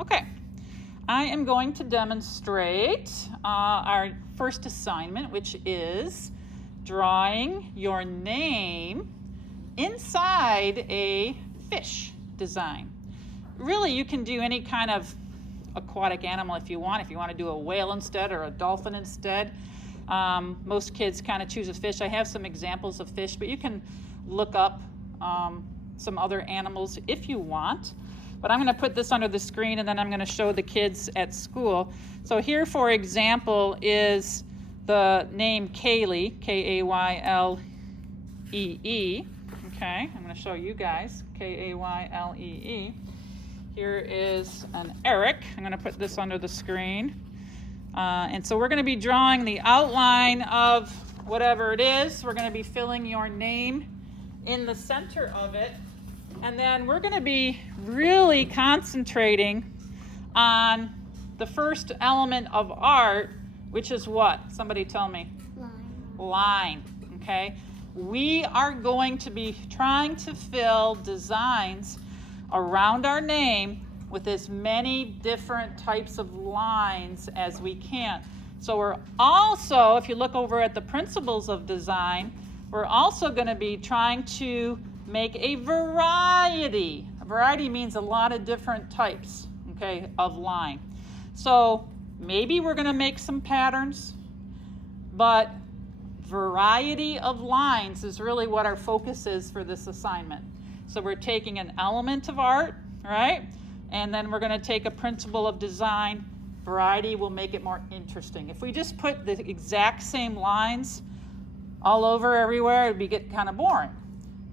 Okay, I am going to demonstrate our first assignment, which is drawing your name inside a fish design. Really, you can do any kind of aquatic animal if you want. If you want to do a whale instead or a dolphin instead. Most kids kind of choose a fish. I have some examples of fish, but you can look up some other animals if you want. But I'm going to put this under the screen and then I'm going to show the kids at school. So here, for example, is the name Kaylee, K-A-Y-L-E-E. Okay, I'm going to show you guys, K-A-Y-L-E-E. Here is an Eric. I'm going to put this under the screen. And so we're going to be drawing the outline of whatever it is. We're going to be filling your name in the center of it. And then we're going to be really concentrating on the first element of art, which is what? Somebody tell me. Line. Okay. We are going to be trying to fill designs around our name with as many different types of lines as we can. So we're also, if you look over at the principles of design, we're also going to be trying to make a variety. A variety means a lot of different types, okay, of line. So maybe we're going to make some patterns, but variety of lines is really what our focus is for this assignment. So we're taking an element of art, right? And then we're going to take a principle of design. Variety will make it more interesting. If we just put the exact same lines all over everywhere, it would get kind of boring.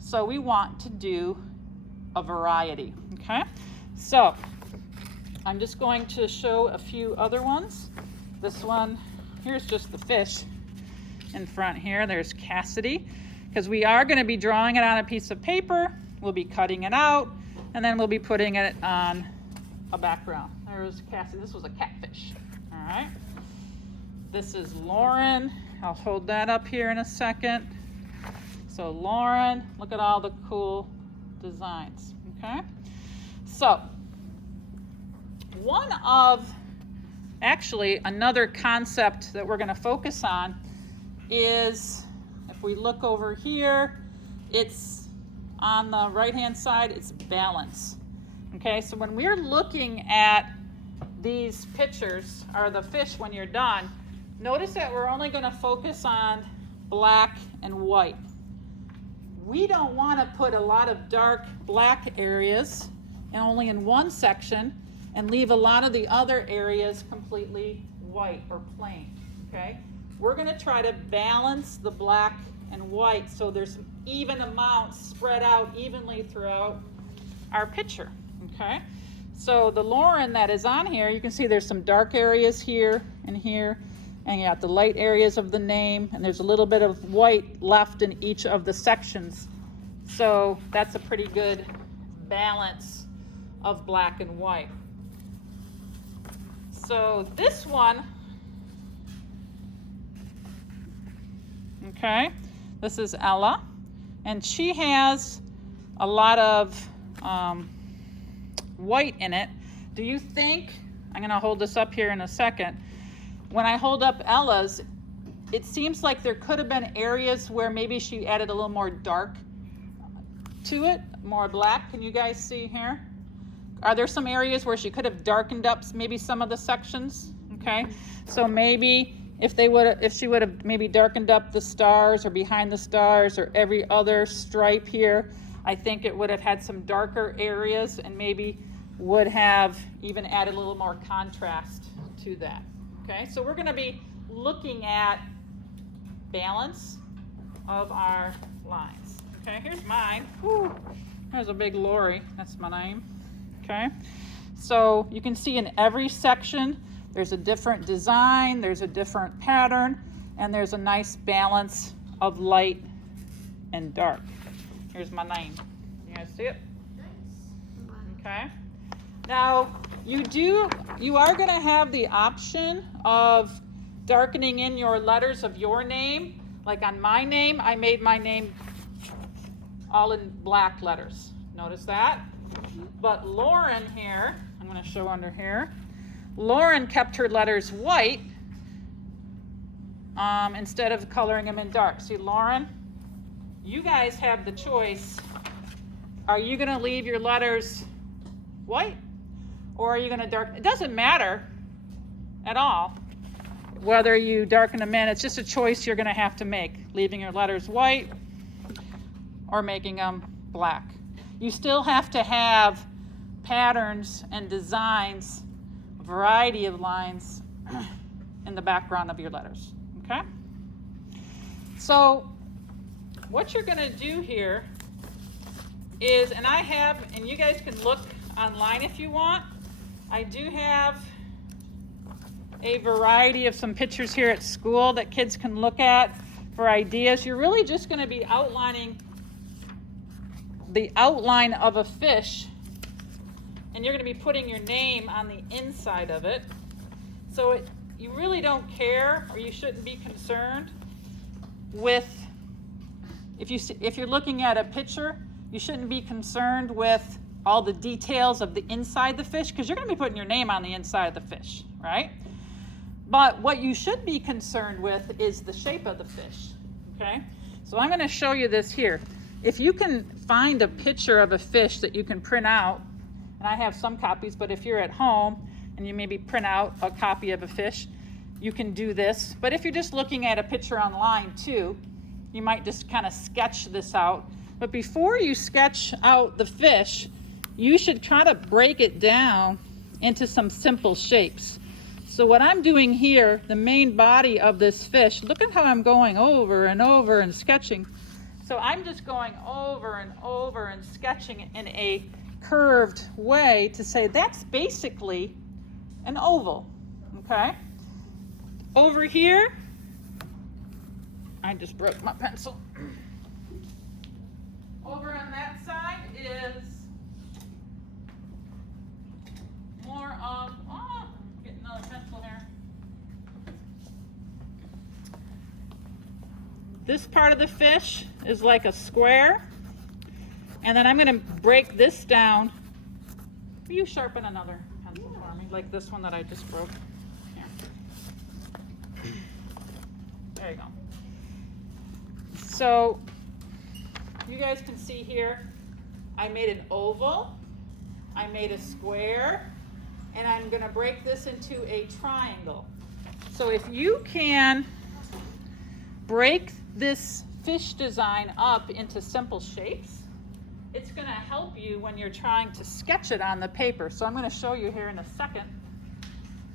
So we want to do a variety, okay? So I'm just going to show a few other ones. This one, here's just the fish in front here. There's Cassidy, because we are going to be drawing it on a piece of paper. We'll be cutting it out, and then we'll be putting it on a background. There's Cassidy. This was a catfish, all right? This is Lauren. I'll hold that up here in a second. So Lauren, look at all the cool designs, okay? So another concept that we're going to focus on is, if we look over here, it's on the right-hand side, it's balance. Okay, so when we're looking at these pictures, or the fish when you're done, notice that we're only going to focus on black and white. We don't want to put a lot of dark black areas and only in one section and leave a lot of the other areas completely white or plain, okay? We're going to try to balance the black and white so there's even amounts spread out evenly throughout our picture, okay? So the Lauren that is on here, you can see there's some dark areas here and here, and you got the light areas of the name, and there's a little bit of white left in each of the sections. So that's a pretty good balance of black and white. So this one, okay, this is Ella, and she has a lot of white in it. Do you think, I'm going to hold this up here in a second, when I hold up Ella's, it seems like there could have been areas where maybe she added a little more dark to it, more black. Can you guys see here? Are there some areas where she could have darkened up maybe some of the sections? Okay, so maybe if she would have maybe darkened up the stars or behind the stars or every other stripe here, I think it would have had some darker areas and maybe would have even added a little more contrast to that. Okay, so we're going to be looking at balance of our lines. Okay, here's mine. Whew. There's a big Lori. That's my name. Okay, so you can see in every section there's a different design, there's a different pattern, and there's a nice balance of light and dark. Here's my name. You guys see it? Okay. Now you are going to have the option of darkening in your letters of your name. Like on my name, I made my name all in black letters. Notice that? But Lauren here, I'm I'm going to show under here. Lauren kept her letters white instead of coloring them in dark. See, Lauren, you guys have the choice. Are you going to leave your letters white or are you going to darken? It doesn't matter at all whether you darken them in. It's just a choice you're going to have to make, leaving your letters white or making them black. You still have to have patterns and designs, a variety of lines in the background of your letters, okay? So what you're going to do here is, and you guys can look online if you want, I do have a variety of some pictures here at school that kids can look at for ideas. You're really just going to be outlining the outline of a fish, and you're going to be putting your name on the inside of it. So you really don't care, or you shouldn't be concerned with, if you're looking at a picture, you shouldn't be concerned with all the details of the inside the fish, because you're going to be putting your name on the inside of the fish, right? But what you should be concerned with is the shape of the fish, okay? So I'm going to show you this here. If you can find a picture of a fish that you can print out, and I have some copies, but if you're at home and you maybe print out a copy of a fish, you can do this. But if you're just looking at a picture online too, you might just kind of sketch this out. But before you sketch out the fish, you should try to break it down into some simple shapes. So what I'm doing here, the main body of this fish, look at how I'm going over and over and sketching. So I'm just going over and over and sketching in a curved way to say that's basically an oval, okay? Over here, I just broke my pencil. Over on that side is more of, get another pencil here. This part of the fish is like a square. And then I'm going to break this down. Will you sharpen another pencil for me, like this one that I just broke? Here. There you go. So you guys can see here, I made an oval, I made a square, and I'm going to break this into a triangle. So if you can break this fish design up into simple shapes, it's going to help you when you're trying to sketch it on the paper. So I'm going to show you here in a second.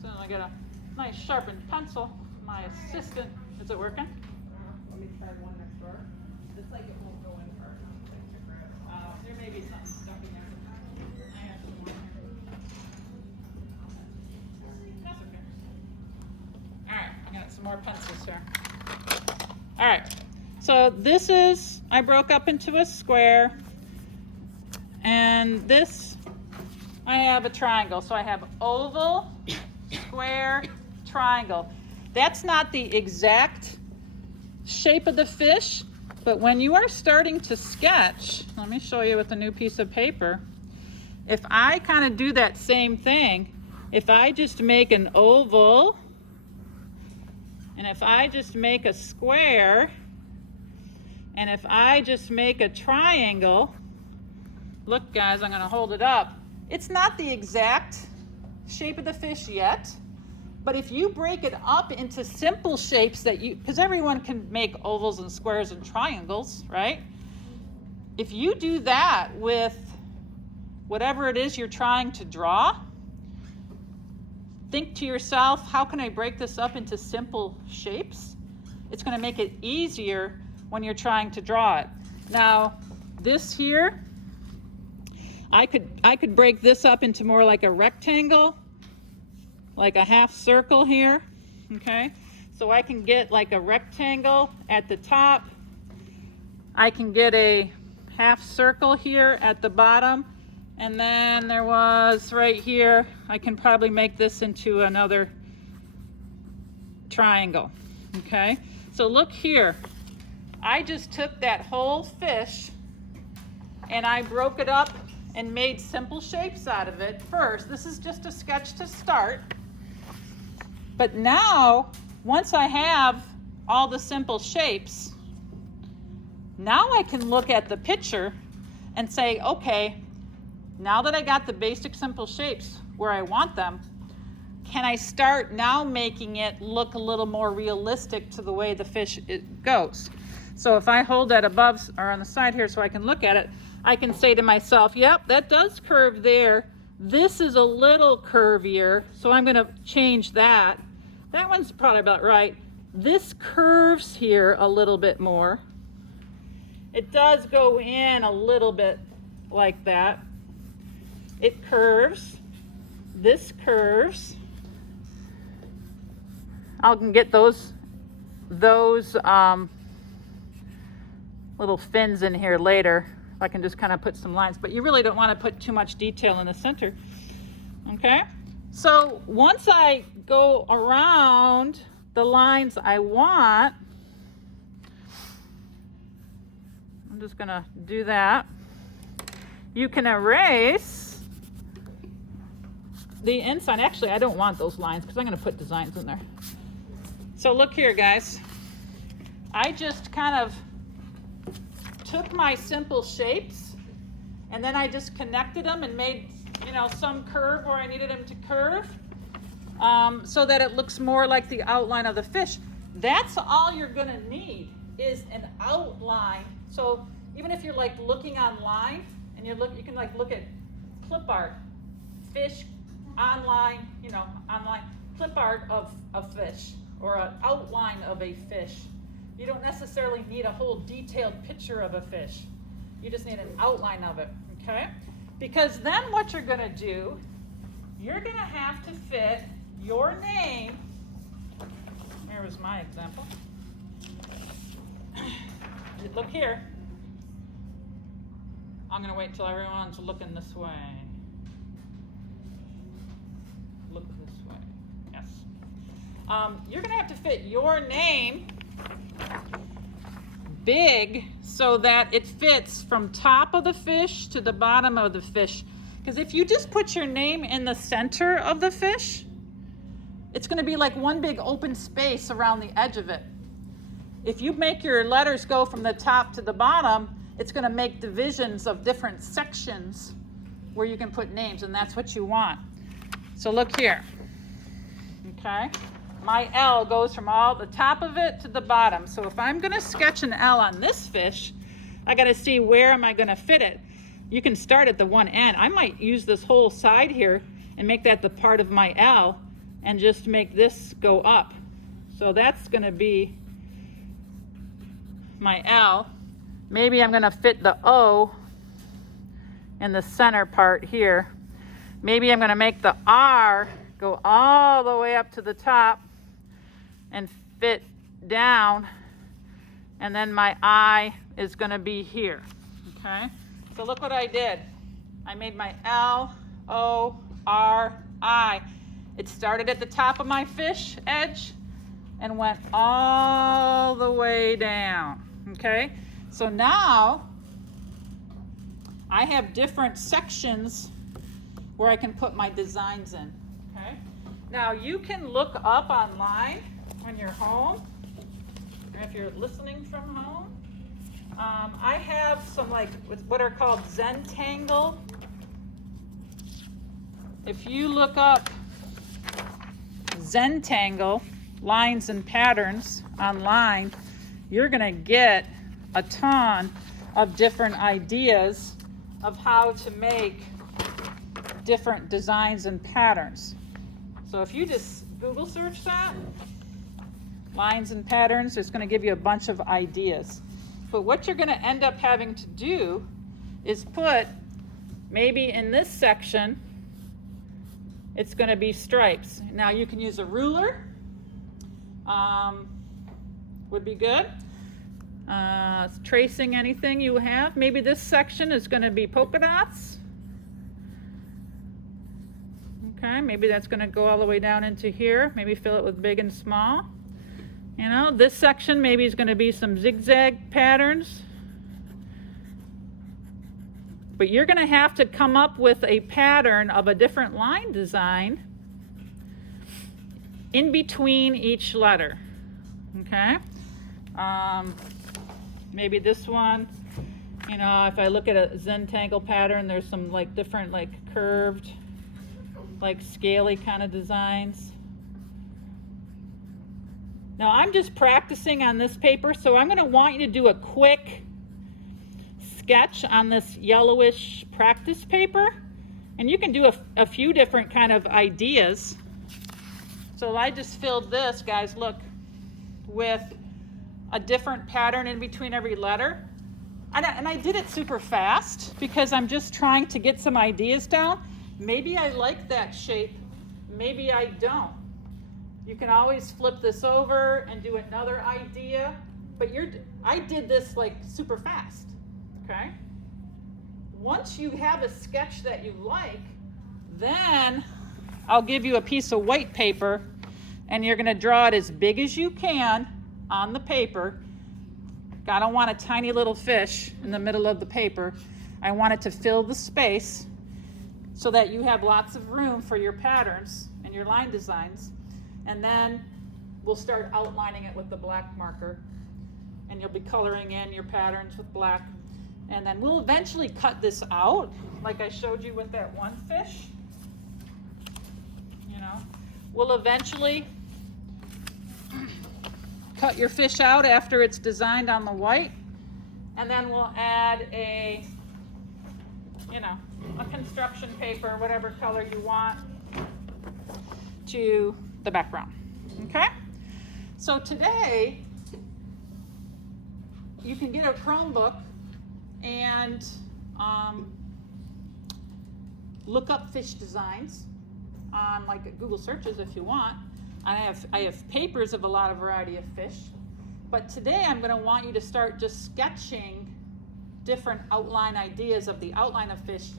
So I get a nice sharpened pencil. My assistant, is it working? Let me try one next door. It's like it won't go in hard. There may be something stuck in there. I have some more here. That's okay. All right, I got some more pencils here. All right, so this is, I broke up into a square. And this, I have a triangle. So I have oval, square, triangle. That's not the exact shape of the fish, but when you are starting to sketch, let me show you with a new piece of paper. If I kind of do that same thing, if I just make an oval, and if I just make a square, and if I just make a triangle, look guys, I'm going to hold it up. It's not the exact shape of the fish yet, but if you break it up into simple shapes that because everyone can make ovals and squares and triangles, right? If you do that with whatever it is you're trying to draw, think to yourself, how can I break this up into simple shapes? It's going to make it easier when you're trying to draw it. Now, this here, I could break this up into more like a rectangle, like a half circle here, okay? So I can get like a rectangle at the top. I can get a half circle here at the bottom. And then there was right here, I can probably make this into another triangle, okay? So look here. I just took that whole fish and I broke it up and made simple shapes out of it first. This is just a sketch to start. But now, once I have all the simple shapes, now I can look at the picture and say, okay, now that I got the basic simple shapes where I want them, can I start now making it look a little more realistic to the way the fish goes? So if I hold that above or on the side here so I can look at it, I can say to myself, yep, that does curve there. This is a little curvier, so I'm going to change that. That one's probably about right. This curves here a little bit more. It does go in a little bit like that. It curves. This curves. I can get those little fins in here later. I can just kind of put some lines, but you really don't want to put too much detail in the center. Okay? So once I go around the lines I want, I'm just going to do that. You can erase the inside. Actually, I don't want those lines because I'm going to put designs in there. So look here, guys. I just kind of took my simple shapes and then I just connected them and made, some curve where I needed them to curve, so that it looks more like the outline of the fish. That's all you're going to need is an outline. So even if you're like looking online and you can like look at clip art, fish online, online clip art of a fish or an outline of a fish. You don't necessarily need a whole detailed picture of a fish. You just need an outline of it, okay? Because then what you're going to do, you're going to have to fit your name. Here was my example. Look here. I'm going to wait till everyone's looking this way. Look this way. Yes. You're going to have to fit your name big so that it fits from top of the fish to the bottom of the fish. Because if you just put your name in the center of the fish, it's going to be like one big open space around the edge of it. If you make your letters go from the top to the bottom, it's going to make divisions of different sections where you can put names, and that's what you want. So look here. Okay? My L goes from all the top of it to the bottom. So if I'm going to sketch an L on this fish, I got to see where am I going to fit it. You can start at the one end. I might use this whole side here and make that the part of my L and just make this go up. So that's going to be my L. Maybe I'm going to fit the O in the center part here. Maybe I'm going to make the R go all the way up to the top and fit down, and then my I is going to be here. Okay, so look what I did. I made my L, O, R, I. It started at the top of my fish edge and went all the way down. Okay, so now I have different sections where I can put my designs in. Okay, now you can look up online when you're home, or if you're listening from home. I have some like what are called Zentangle. If you look up Zentangle lines and patterns online, you're going to get a ton of different ideas of how to make different designs and patterns. So if you just Google search that, lines and patterns, it's going to give you a bunch of ideas. But what you're going to end up having to do is put, maybe in this section, it's going to be stripes. Now you can use a ruler, would be good. Tracing anything you have. Maybe this section is going to be polka dots. Okay, maybe that's going to go all the way down into here. Maybe fill it with big and small. This section maybe is going to be some zigzag patterns. But you're going to have to come up with a pattern of a different line design in between each letter. Okay? Maybe this one, you know, if I look at a Zentangle pattern, there's some like different like curved, like scaly kind of designs. Now I'm just practicing on this paper, so I'm going to want you to do a quick sketch on this yellowish practice paper, and you can do a few different kind of ideas. So I just filled this, guys, look, with a different pattern in between every letter. And I did it super fast because I'm just trying to get some ideas down. Maybe I like that shape, maybe I don't. You can always flip this over and do another idea, but I did this like super fast, okay? Once you have a sketch that you like, then I'll give you a piece of white paper and you're gonna draw it as big as you can on the paper. I don't want a tiny little fish in the middle of the paper. I want it to fill the space so that you have lots of room for your patterns and your line designs. And then we'll start outlining it with the black marker, and you'll be coloring in your patterns with black. And then we'll eventually cut this out, like I showed you with that one fish. You know, we'll eventually cut your fish out after it's designed on the white, and then we'll add a, you know, a construction paper, whatever color you want, to the background. Okay? So today, you can get a Chromebook and look up fish designs on like Google searches if you want. I have papers of a lot of variety of fish, but today I'm going to want you to start just sketching different outline ideas of the outline of fish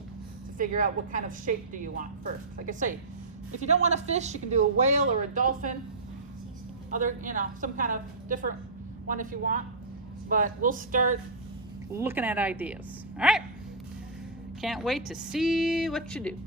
to figure out what kind of shape do you want first. Like I say, if you don't want a fish, you can do a whale or a dolphin, other, you know, some kind of different one if you want, but we'll start looking at ideas. All right? Can't wait to see what you do.